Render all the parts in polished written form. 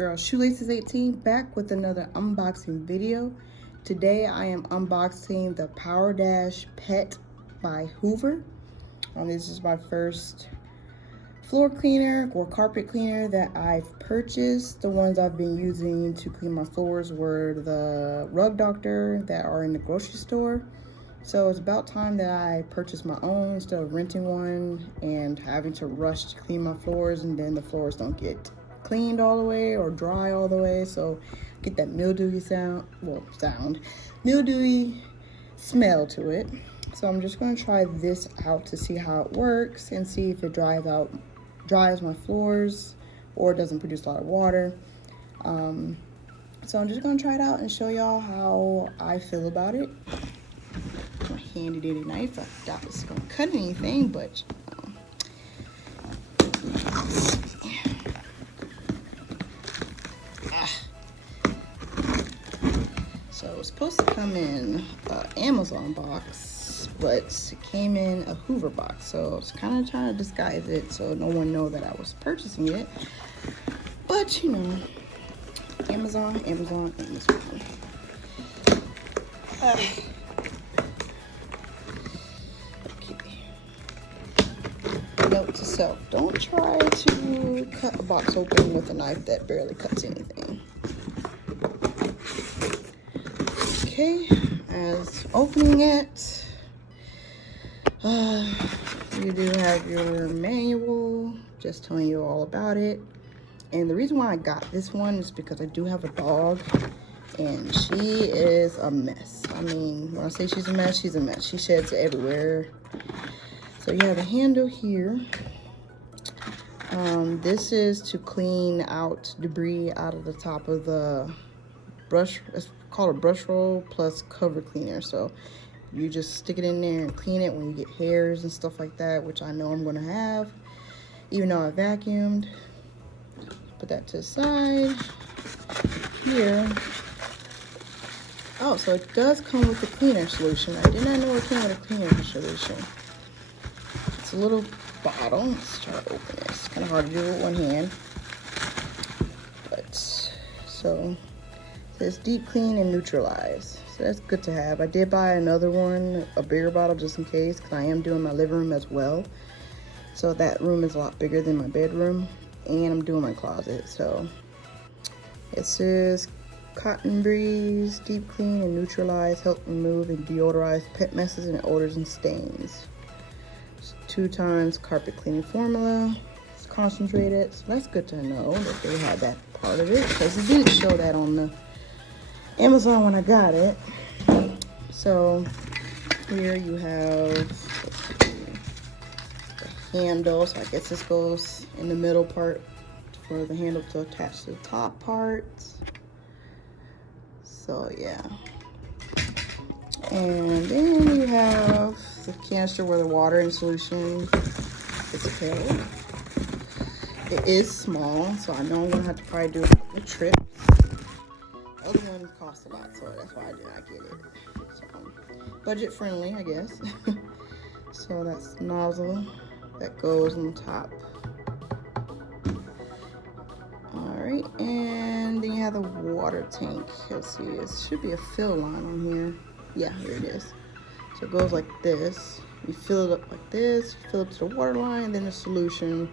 girl Shoelaces 18 back with another unboxing video. Today I am unboxing the Powerdash Pet by Hoover. This is my first floor cleaner or carpet cleaner that I've purchased. The ones I've been using to clean my floors were the Rug Doctor that are in the grocery store. So it's about time that I purchased my own instead of renting one and having to rush to clean my floors, and then the floors don't get cleaned all the way or dry all the way, so get that mildewy mildewy smell to it. So I'm just going to try this out to see how it works and see if it dries my floors or doesn't produce a lot of water. So I'm just going to try it out and show y'all how I feel about it. My handy dandy knife, I doubt it's going to cut anything, but So it was supposed to come in an Amazon box, but it came in a Hoover box. So I was kind of trying to disguise it so no one know that I was purchasing it. But you know, Amazon. Okay. Note to self: don't try to cut a box open with a knife that barely cuts anything. Okay, as opening it, you do have your manual just telling you all about it. And the reason why I got this one is because I do have a dog and she is a mess. I mean, when I say she's a mess, she's a mess. She sheds everywhere. So you have a handle here. This is to clean out debris out of the top of the brush. It's called a brush roll plus cover cleaner. So you just stick it in there and clean it when you get hairs and stuff like that, which I know I'm gonna have, even though I vacuumed. Put that to the side here. Oh, so it does come with a cleaner solution. I did not know it came with a cleaner solution. It's a little bottle. Let's try to open this. It's kind of hard to do with one hand. But so it's deep clean and neutralize. So that's good to have. I did buy another one, a bigger bottle, just in case, because I am doing my living room as well. So that room is a lot bigger than my bedroom, and I'm doing my closet. So it says Cotton Breeze, deep clean and neutralize, help remove and deodorize pet messes and odors and stains. It's 2 times carpet cleaning formula. It's concentrated, so that's good to know that they had that part of it, because it didn't show that on the Amazon when I got it. So here you have the handle. So I guess this goes in the middle part for the handle to attach to the top part. So yeah. And then you have the canister where the water and solution is held. It is small, so I know I'm gonna have to probably do a trip. The other one costs a lot, so that's why I did not get it. So, budget friendly, I guess. So that's the nozzle that goes on top. Alright, and then you have the water tank. Let's see, it should be a fill line on here. Yeah, here it is. So it goes like this. You fill it up like this, you fill up to the water line, and then the solution.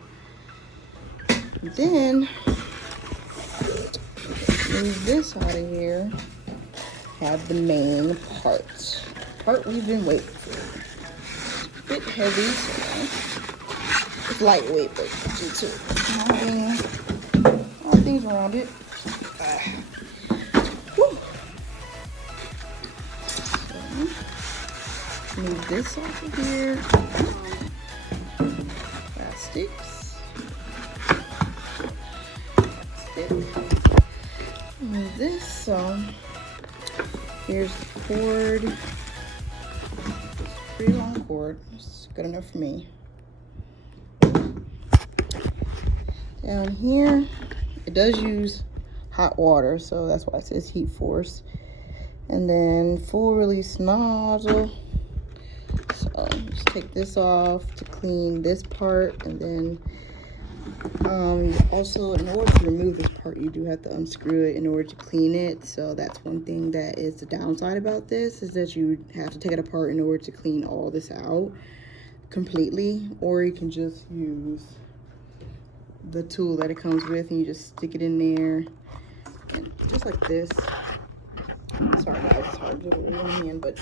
And then move this out of here. Have the main part. Part we've been waiting for. It's a bit heavy, so it's lightweight, but due to all things around it. So, move this off of here. Plastics. Move this. So here's the cord. It's a pretty long cord. It's good enough for me. Down here, it does use hot water, so that's why it says heat force. And then full release nozzle. So just take this off to clean this part, and then Also, in order to remove this part, you do have to unscrew it in order to clean it. So that's one thing that is the downside about this, is that you have to take it apart in order to clean all this out completely. Or you can just use the tool that it comes with and you just stick it in there, and just like this. Sorry guys, it's hard to do it with one hand, but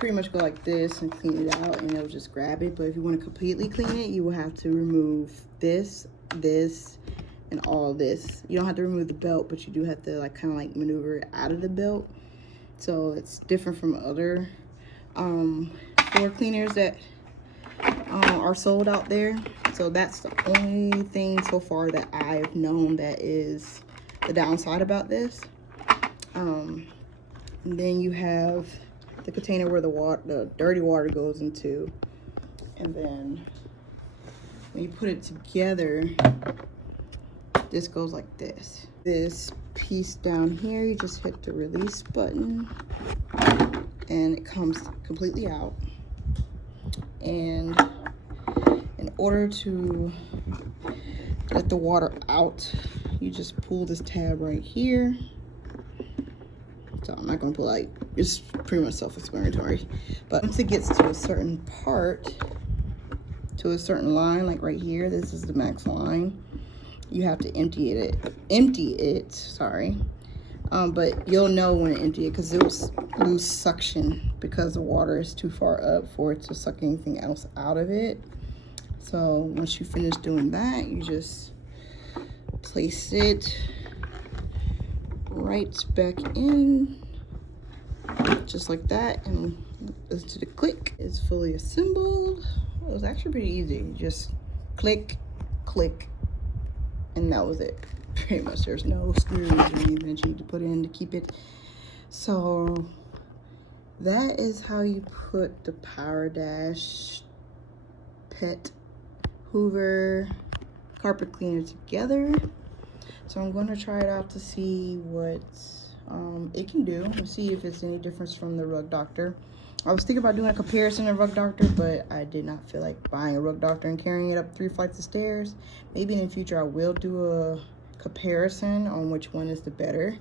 pretty much go like this and clean it out and it'll just grab it. But if you want to completely clean it, you will have to remove this, and all this. You don't have to remove the belt, but you do have to like kind of like maneuver it out of the belt. So it's different from other floor cleaners that are sold out there. So that's the only thing so far that I've known that is the downside about this. And then you have the container where the dirty water goes into, and then when you put it together, this goes like this. This piece down here, you just hit the release button and it comes completely out. And in order to let the water out, you just pull this tab right here. So I'm not gonna pull out, it's pretty much self-explanatory. But once it gets to a certain part, to a certain line, like right here, this is the max line, you have to empty it, sorry. But you'll know when to empty it because it will lose suction because the water is too far up for it to suck anything else out of it. So once you finish doing that, you just place it right back in, just like that, and listen to the click. It's fully assembled. It was actually pretty easy. Just click, click, and that was it. Pretty much, there's no screws or anything that you need to put in to keep it. So that is how you put the Powerdash Pet Hoover carpet cleaner together. So I'm going to try it out to see what it can do, and see if it's any difference from the Rug Doctor. I was thinking about doing a comparison of Rug Doctor, but I did not feel like buying a Rug Doctor and carrying it up 3 flights of stairs. Maybe in the future I will do a comparison on which one is better,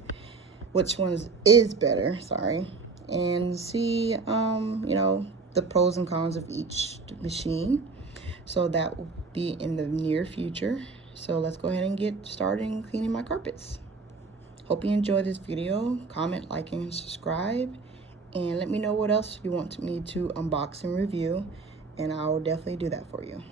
sorry, and see you know, the pros and cons of each machine. So that will be in the near future. So let's go ahead and get started cleaning my carpets. Hope you enjoyed this video. Comment, like, and subscribe, and let me know what else you want me to unbox and review, and I will definitely do that for you.